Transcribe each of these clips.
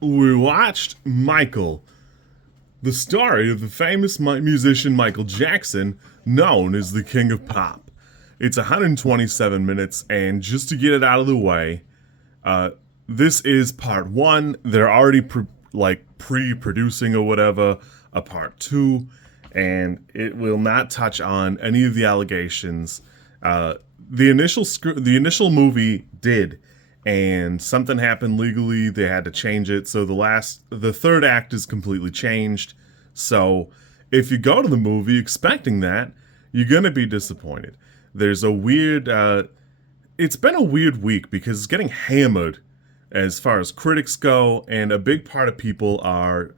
We watched Michael, the story of the famous musician Michael Jackson, known as the King of Pop. It's 127 minutes, and just to get it out of the way, uh, this is part one. They're already pre-producing or whatever a part two, and it will not touch on any of the allegations. The initial movie did, and something happened legally. They had to change it, so the third act is completely changed. So if you go to the movie expecting that, you're gonna be disappointed. There's a weird. It's been a weird week because it's getting hammered as far as critics go, and a big part of people are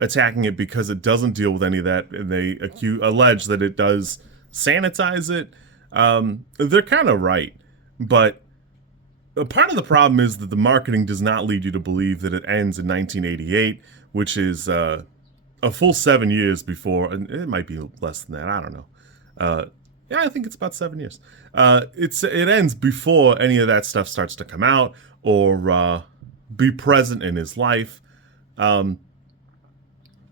attacking it because it doesn't deal with any of that, and they allege that it does sanitize it. They're kind of right, but a part of the problem is that the marketing does not lead you to believe that it ends in 1988, which is a full 7 years before, and it might be less than that. I don't know. Yeah, I think it's about 7 years. It ends before any of that stuff starts to come out or be present in his life.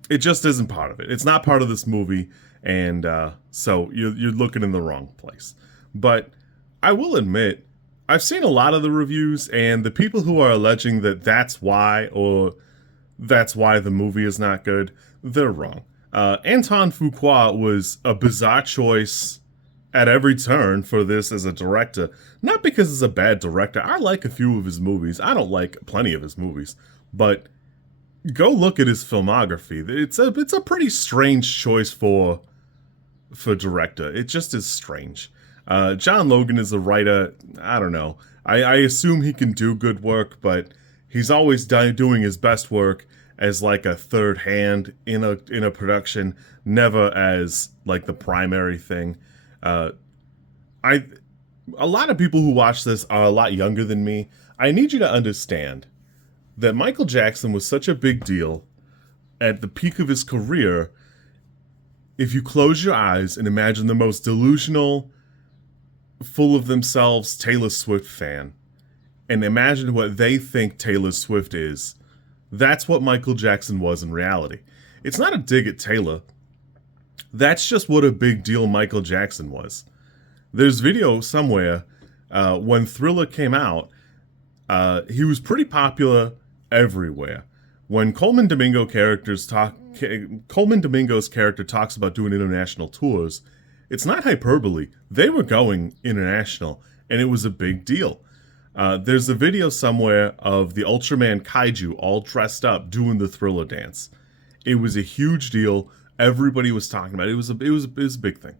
It just isn't part of it. It's not part of this movie, and so you're looking in the wrong place. But I will admit, I've seen a lot of the reviews, and the people who are alleging that that's why the movie is not good, they're wrong. Antoine Fuqua was a bizarre choice at every turn for this as a director. Not because he's a bad director. I like a few of his movies. I don't like plenty of his movies. But go look at his filmography. It's a pretty strange choice for director. It just is strange. John Logan is a writer. I don't know. I assume he can do good work, but he's always doing his best work as like a third hand in a production, never as like the primary thing. A lot of people who watch this are a lot younger than me. I need you to understand that Michael Jackson was such a big deal at the peak of his career. If you close your eyes and imagine the most delusional, full of themselves Taylor Swift fan, and imagine what they think Taylor Swift is, that's what Michael Jackson was in reality. It's not a dig at Taylor. That's just what a big deal Michael Jackson was. There's video somewhere when Thriller came out. He was pretty popular everywhere. When Colman Domingo's character talks about doing international tours, it's not hyperbole. They were going international, and it was a big deal. There's a video somewhere of the Ultraman Kaiju all dressed up doing the Thriller dance. It was a huge deal. Everybody was talking about it. It was a big thing.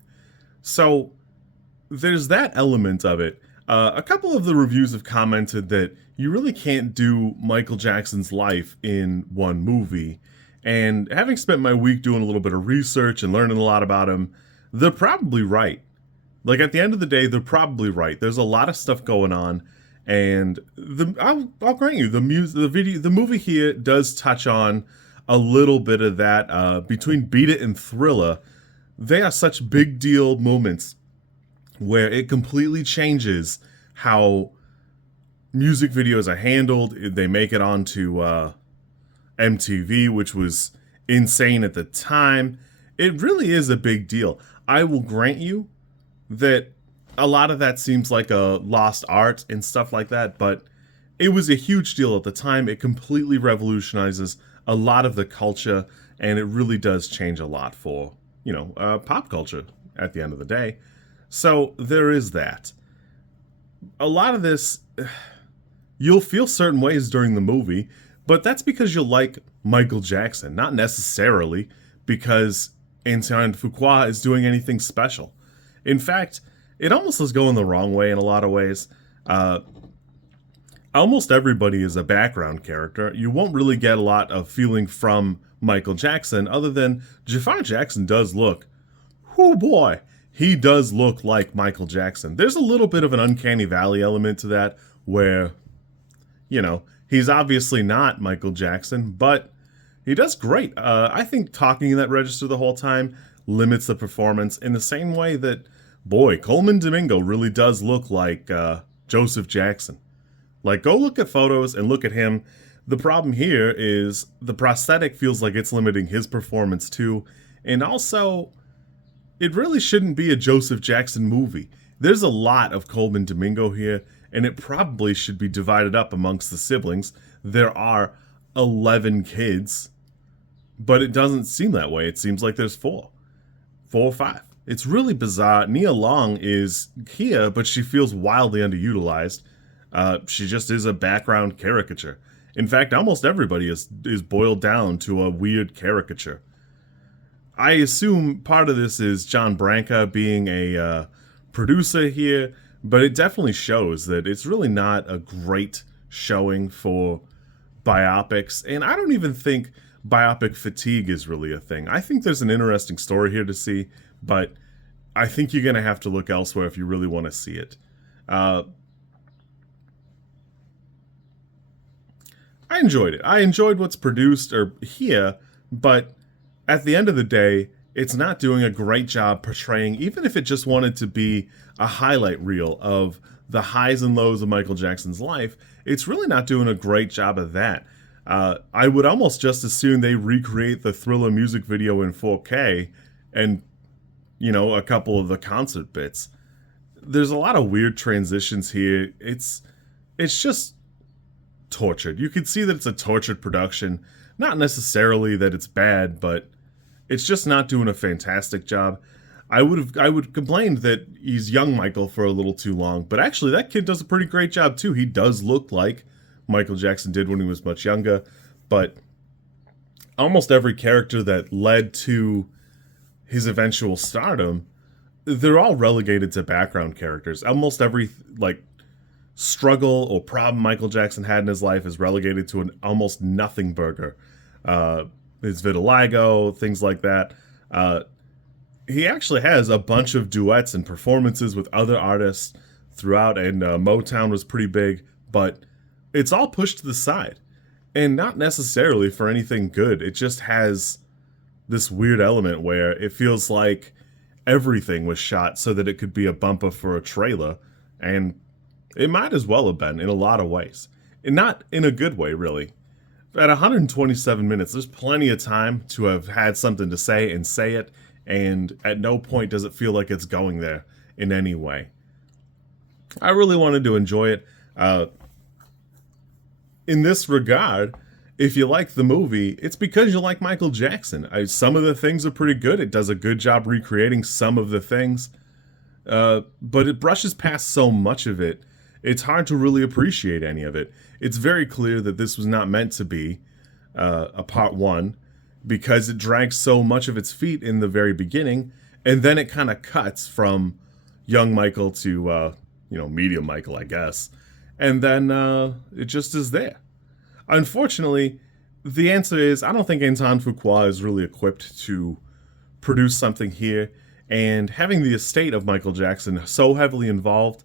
So there's that element of it. A couple of the reviews have commented that you really can't do Michael Jackson's life in one movie. And having spent my week doing a little bit of research and learning a lot about him, they're probably right. Like, at the end of the day, they're probably right. There's a lot of stuff going on, and I'll grant you, the movie here does touch on a little bit of that. Between Beat It and Thriller, they are such big deal moments where it completely changes how music videos are handled. They make it onto MTV, which was insane at the time. It really is a big deal. I will grant you that a lot of that seems like a lost art and stuff like that, but it was a huge deal at the time. It completely revolutionizes a lot of the culture, and it really does change a lot for, pop culture at the end of the day. So there is that. A lot of this, you'll feel certain ways during the movie, but that's because you like Michael Jackson, not necessarily because Antoine Fuqua is doing anything special. In fact, it almost is going the wrong way in a lot of ways. Almost everybody is a background character. You won't really get a lot of feeling from Michael Jackson other than Jaafar Jackson does look, oh boy, he does look like Michael Jackson. There's a little bit of an uncanny valley element to that where, he's obviously not Michael Jackson, but he does great. I think talking in that register the whole time limits the performance in the same way that, boy, Colman Domingo really does look like Joseph Jackson. Like, go look at photos and look at him The problem here is the prosthetic feels like it's limiting his performance too, and also, it really shouldn't be a Joseph Jackson movie. There's a lot of Colman Domingo here, and it probably should be divided up amongst the siblings. There are 11 kids, but it doesn't seem that way. It seems like there's four or five. It's really bizarre. Nia Long is here, but she feels wildly underutilized. She just is a background caricature. In fact, almost everybody is boiled down to a weird caricature. I assume part of this is John Branca being a producer here, but it definitely shows that it's really not a great showing for biopics, and I don't even think biopic fatigue is really a thing. I think there's an interesting story here to see, but I think you're going to have to look elsewhere if you really want to see it. I enjoyed it. I enjoyed what's produced or here, but at the end of the day, it's not doing a great job portraying, even if it just wanted to be a highlight reel of the highs and lows of Michael Jackson's life, it's really not doing a great job of that. I would almost just as soon they recreate the Thriller music video in 4K and, a couple of the concert bits. There's a lot of weird transitions here. It's just tortured. You can see that it's a tortured production. Not necessarily that it's bad, but it's just not doing a fantastic job. I would complain that he's young Michael for a little too long, but actually that kid does a pretty great job too. He does look like Michael Jackson did when he was much younger, but almost every character that led to his eventual stardom, they're all relegated to background characters. Almost every struggle or problem Michael Jackson had in his life is relegated to an almost nothing burger. His vitiligo, things like that. He actually has a bunch of duets and performances with other artists throughout, and Motown was pretty big, but it's all pushed to the side. And not necessarily for anything good. It just has this weird element where it feels like everything was shot so that it could be a bumper for a trailer, and it might as well have been in a lot of ways. And not in a good way, really. At 127 minutes, there's plenty of time to have had something to say and say it, and at no point does it feel like it's going there in any way. I really wanted to enjoy it. In this regard, if you like the movie, it's because you like Michael Jackson. Some of the things are pretty good. It does a good job recreating some of the things, but it brushes past so much of it, it's hard to really appreciate any of it. It's very clear that this was not meant to be a part one, because it drags so much of its feet in the very beginning, and then it kind of cuts from young Michael to, medium Michael, I guess. And then it just is there. Unfortunately, the answer is I don't think Antoine Fuqua is really equipped to produce something here, and having the estate of Michael Jackson so heavily involved,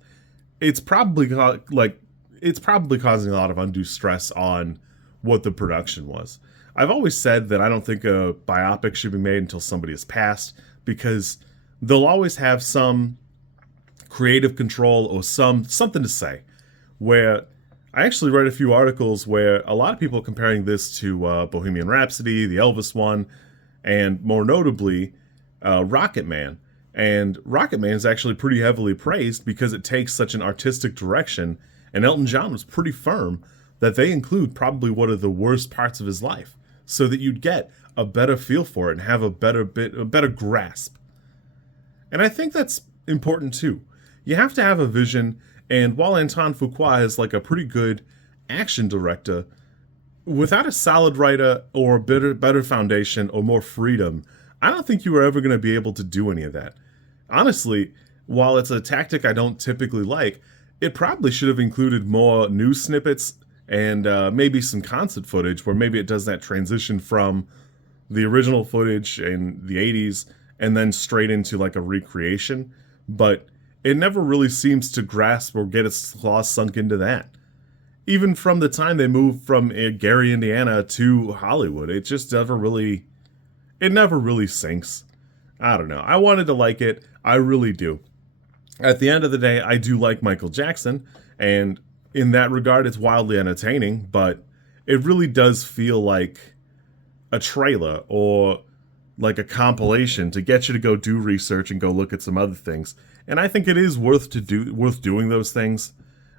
it's probably causing a lot of undue stress on what the production was. I've always said that I don't think a biopic should be made until somebody has passed, because they'll always have some creative control or something to say. Where I actually read a few articles where a lot of people are comparing this to Bohemian Rhapsody, the Elvis one, and more notably, Rocket Man. And Rocket Man is actually pretty heavily praised because it takes such an artistic direction, and Elton John was pretty firm that they include probably one of the worst parts of his life, so that you'd get a better feel for it and have a better grasp. And I think that's important too. You have to have a vision, and while Antoine Fuqua is like a pretty good action director, without a solid writer or a better foundation or more freedom, I don't think you were ever going to be able to do any of that. Honestly, while it's a tactic I don't typically like, it probably should have included more news snippets and maybe some concert footage where maybe it does that transition from the original footage in the 80s and then straight into like a recreation. But it never really seems to grasp or get its claws sunk into that. Even from the time they moved from Gary, Indiana to Hollywood, it just never really sinks. I don't know. I wanted to like it. I really do. At the end of the day, I do like Michael Jackson, and in that regard, it's wildly entertaining, but it really does feel like a trailer or like a compilation to get you to go do research and go look at some other things. And I think it is worth doing those things.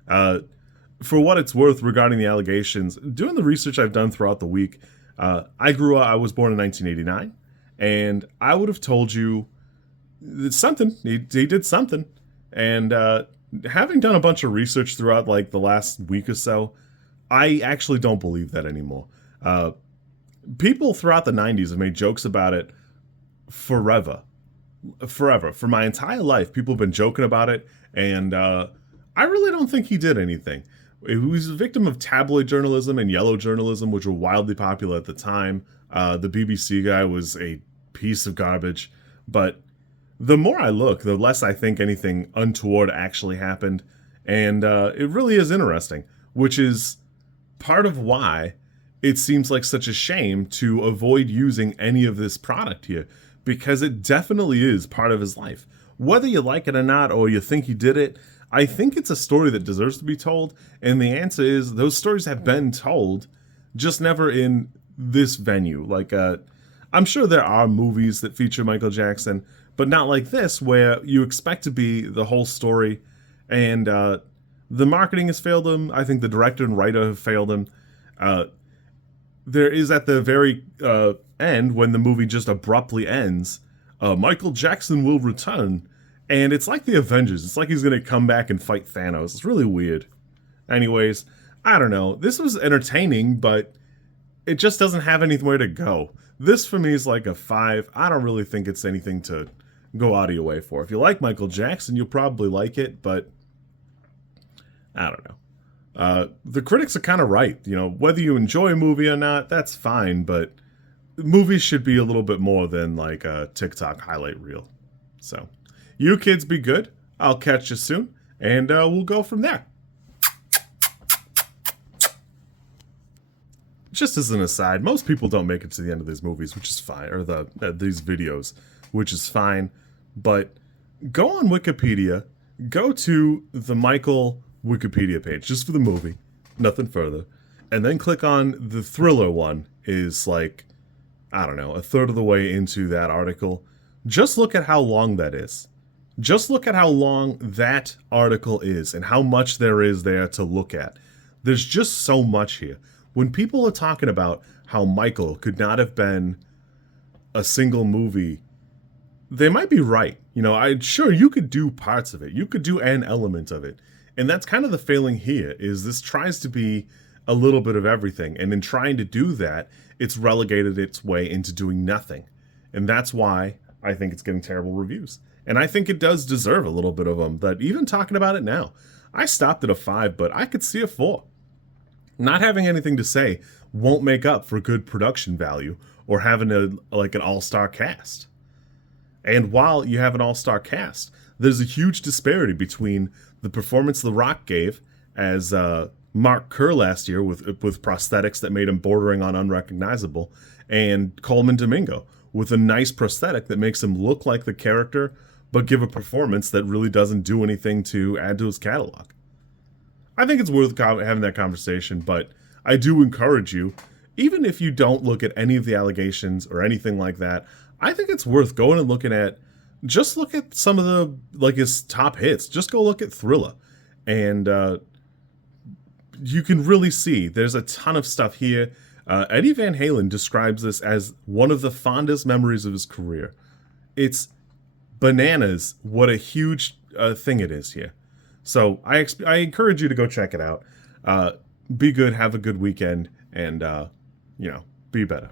For what it's worth regarding the allegations, doing the research I've done throughout the week, I was born in 1989, and I would have told you it's something. He did something. And having done a bunch of research throughout like the last week or so, I actually don't believe that anymore. People throughout the 90s have made jokes about it forever. For my entire life, people have been joking about it, and I really don't think he did anything. He was a victim of tabloid journalism and yellow journalism, which were wildly popular at the time. The BBC guy was a piece of garbage, but the more I look, the less I think anything untoward actually happened, and it really is interesting, which is part of why it seems like such a shame to avoid using any of this product here, because it definitely is part of his life. Whether you like it or not, or you think he did it, I think it's a story that deserves to be told, and the answer is those stories have been told, just never in this venue. Like, I'm sure there are movies that feature Michael Jackson, but not like this, where you expect to be the whole story, and the marketing has failed him. I think the director and writer have failed him. There is at the very end, when the movie just abruptly ends, Michael Jackson will return, and it's like the Avengers. It's like he's going to come back and fight Thanos. It's really weird. Anyways, I don't know. This was entertaining, but it just doesn't have anywhere to go. This, for me, is like a 5. I don't really think it's anything to go out of your way for. If you like Michael Jackson, you'll probably like it, but I don't know. The critics are kind of right. You know, whether you enjoy a movie or not, that's fine, but movies should be a little bit more than like a TikTok highlight reel. So, you kids be good. I'll catch you soon, and we'll go from there. Just as an aside, most people don't make it to the end of these movies, which is fine, or these videos, which is fine. But go on Wikipedia, go to the Michael Wikipedia page, just for the movie, nothing further, and then click on the Thriller one. Is like, I don't know, a third of the way into that article. Just look at how long that is. Just look at how long that article is and how much there is there to look at. There's just so much here. When people are talking about how Michael could not have been a single movie, they might be right. You know, I'm sure you could do parts of it. You could do an element of it. And that's kind of the failing here, is this tries to be a little bit of everything. And in trying to do that, it's relegated its way into doing nothing. And that's why I think it's getting terrible reviews. And I think it does deserve a little bit of them. But even talking about it now, I stopped at a 5, but I could see a 4. Not having anything to say won't make up for good production value or having an all-star cast. And while you have an all-star cast, there's a huge disparity between the performance The Rock gave as Mark Kerr last year with prosthetics that made him bordering on unrecognizable, and Colman Domingo with a nice prosthetic that makes him look like the character but give a performance that really doesn't do anything to add to his catalog. I think it's worth having that conversation, but I do encourage you, even if you don't look at any of the allegations or anything like that, I think it's worth going and looking at, just look at some of the, like, his top hits. Just go look at Thriller. And you can really see there's a ton of stuff here. Eddie Van Halen describes this as one of the fondest memories of his career. It's bananas what a huge thing it is here. So I encourage you to go check it out. Be good, have a good weekend, and, be better.